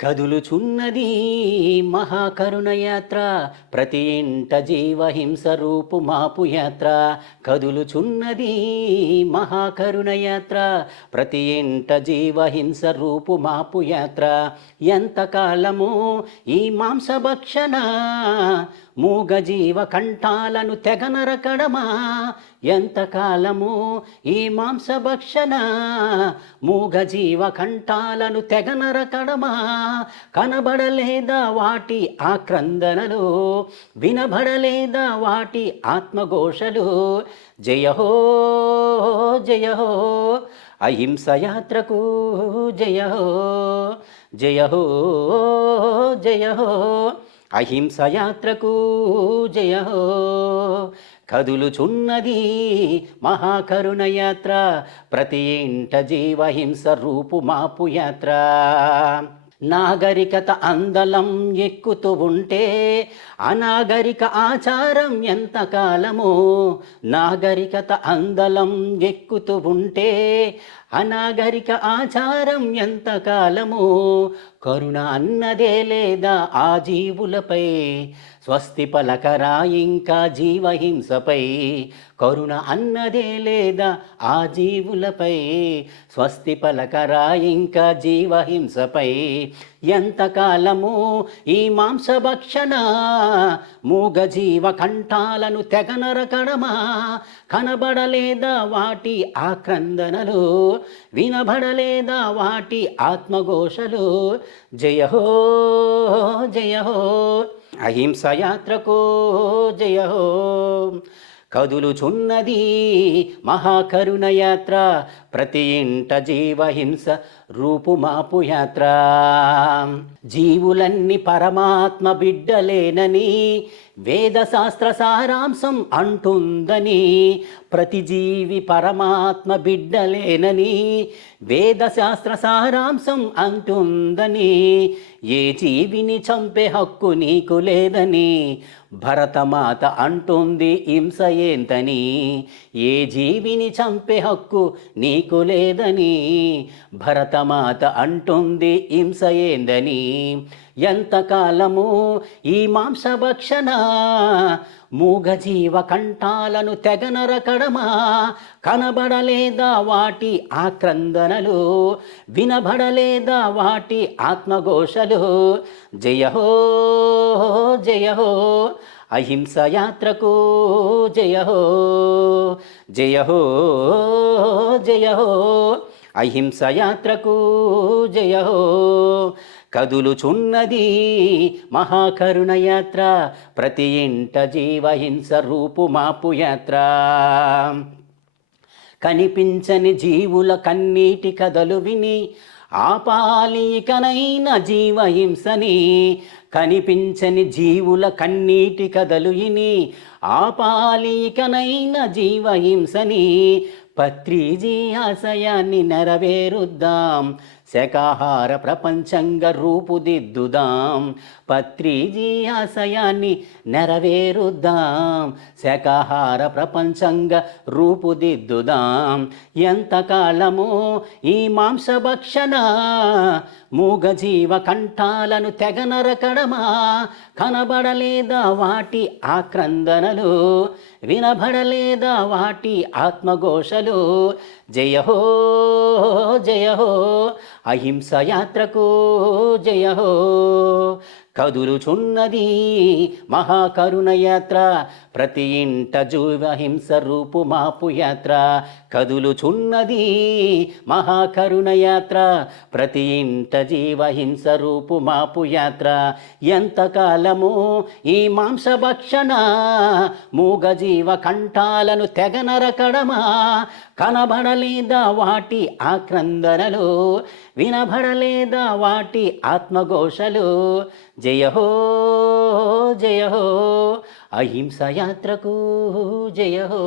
కదులుచున్నది మహాకరుణయాత్ర ప్రతి ఇంట జీవహింస రూపు మాపు యాత్ర. కదులుచున్నది మహాకరుణయాత్ర ప్రతి ఇంట జీవహింస రూపు మాపు యాత్ర. ఎంతకాలము ఈ మాంసభక్షణ మూగజీవ కంఠాలను తెగనరకడమా ఎంతకాలము ఈ మాంసభక్షణ మూగజీవ కంఠాలను తెగనరకడమా కనబడలేదా వాటి ఆక్రందనలు? వినబడలేదా వాటి ఆత్మఘోషలు? జయహో జయహో అహింసయాత్రకు జయహో జయహో జయహో అహింసయాత్రకు జయహో కదులుచున్నది మహాకరుణ యాత్ర ప్రతి ఇంట జీవహింస రూపు మాపు యాత్ర. నాగరికత అందలం ఎక్కుతూ ఉంటే అనాగరిక ఆచారం ఎంతకాలము నాగరికత అందలం ఎక్కుతూ ఉంటే అనాగరిక ఆచారం ఎంతకాలము కరుణ అన్నదే లేదా ఆ జీవులపై? స్వస్తి పలకరా ఇంకా జీవహింసపై. కరుణ అన్నదే లేదా ఆ జీవులపై? స్వస్తి పలకరా ఇంకా జీవహింసపై. ఎంతకాలము ఈ మాంసభక్షణ? మూగజీవ కంఠాలను తెగనరకడమా కనబడలేదా వాటి ఆక్రందనలు? వినబడలేదా వాటి ఆత్మఘోషలు? జయహో జయహో అహింసయాత్రకు జయహో కదులుచున్నది మహాకరుణయాత్ర ప్రతి ఇంట జీవహింస రూపుమాపు యాత్ర జీవులన్నీ పరమాత్మ బిడ్డలేనని వేద శాస్త్ర సారాంశం అంటుందని ప్రతి జీవి పరమాత్మ బిడ్డలేనని వేద శాస్త్ర సారాంశం అంటుందని ఏ జీవిని చంపే హక్కు నీకు లేదని భరతమాత అంటుంది హింస ఏంతని ఏ జీవిని చంపే హక్కు నీకు లేదని భరతమాత అంటుంది హింస ఏందని ఎంతకాలము ఈ మాంసభక్షణ? మూగజీవ కంఠాలను తెగనరకడమా కనబడలేదా వాటి ఆక్రందనలు? వినబడలేదా వాటి ఆత్మఘోషలు? జయహో జయహో అహింస యాత్రకు జయహో జయహో జయహో అహింస యాత్రకు జయహో. కదులుచున్నది మహాకరుణ యాత్ర ప్రతి ఇంట జీవహింస రూపు మాపు యాత్ర. కనిపించని జీవుల కన్నీటి కథలు విని ఆపాలికనైన జీవహింసని. కనిపించని జీవుల కన్నీటి కథలు ఇని ఆపాలికనైన జీవహింసని. పత్రిజీ ఆశయాన్ని నెరవేరుద్దాం. శాకాహార ప్రపంచంగా రూపుదిద్దుదాం పత్రిజీ ఆశయాన్ని నెరవేరుద్దాం. శాకాహార ప్రపంచంగా రూపుదిద్దుదాం ఎంతకాలమో ఈ మాంసభక్షణ మూగజీవ కంఠాలను తెగనరకడమా? కనబడలేదా వాటి ఆక్రందనలు? వినబడలేదా వాటి ఆత్మఘోషలు? జయహో జయహో అహింస యాత్రకు జయహో కదులుచున్నది మహాకరుణయాత్ర. ప్రతి ఇంట జూవహింస రూపు మాపు యాత్ర. కదులుచున్నది మహాకరుణయాత్ర. ప్రతి ఇంట జీవహింస రూపు మాపు యాత్ర. ఎంతకాలము ఈ మాంసభక్షణ మూగజీవ కంఠాలను తెగనరకడమా కనబడలేదా వాటి ఆక్రందనలు? వినబడలేదా వాటి ఆత్మఘోషలు? జయ హో జయ హో అహింస యాత్రకు జయ హో